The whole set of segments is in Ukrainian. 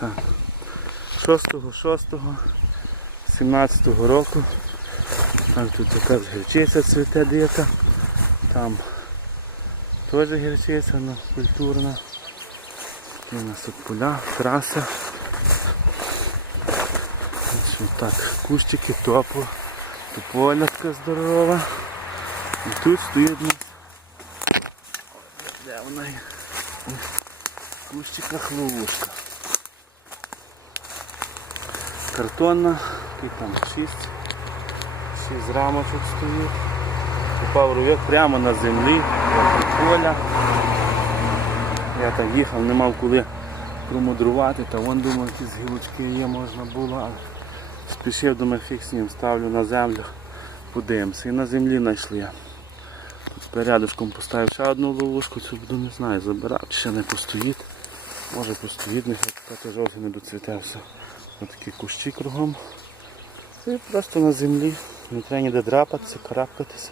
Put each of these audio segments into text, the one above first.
Так. 6-6 17-го року. Там тут якась гірчиця цвіте дика. Там теж гірчиця, ну, культурна. І у нас тут поля, траса. Ось так, кущики, топо, тополя така здорова. І тут стоїть у нас. Де вона є? В кущиках ловушка. Картонна, і там 6. 6 рамочок стоїть. Упав рув'як прямо на землі, поля. Я так їхав, не мав коли промудрувати, та вон думав, якісь гілочки є, можна було, але спішив, думаю, фіг з ним, ставлю на землю, подивимося. І на землі знайшли. Тут порядочком поставив ще одну ловушку, цю буду не знаю, забирав, чи ще не постоїть. Може постоїть, нехай жовтий не доцвіте все. Такі кущі кругом. І просто на землі. Не треба ніде драпатися, карабкатися.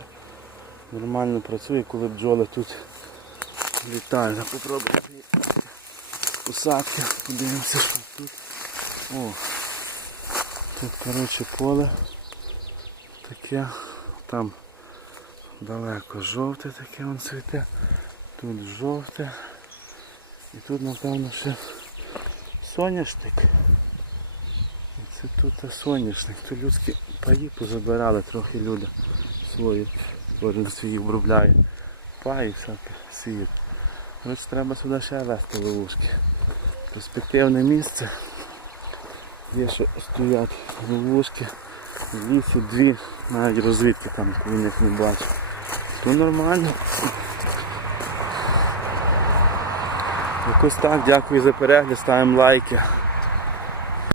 Нормально працює, коли бджоли тут літають. Попробуємо посадки, подивимося, що тут. О! Тут коротше поле таке, там далеко жовте таке вон цвіте, тут жовте. І тут напевно ще соняшник. Це тут соняшник. Тут людські паї позабирали трохи люди свої. Кожен свій обробляє. Паї всяке сіють. Коротше, треба сюди ще вести ловушки. Перспективне місце. Є що стоять ловушки. В лісі дві, навіть розвідки там коли них не бачу. Тут нормально. Якось так, дякую за перегляд, ставимо лайки.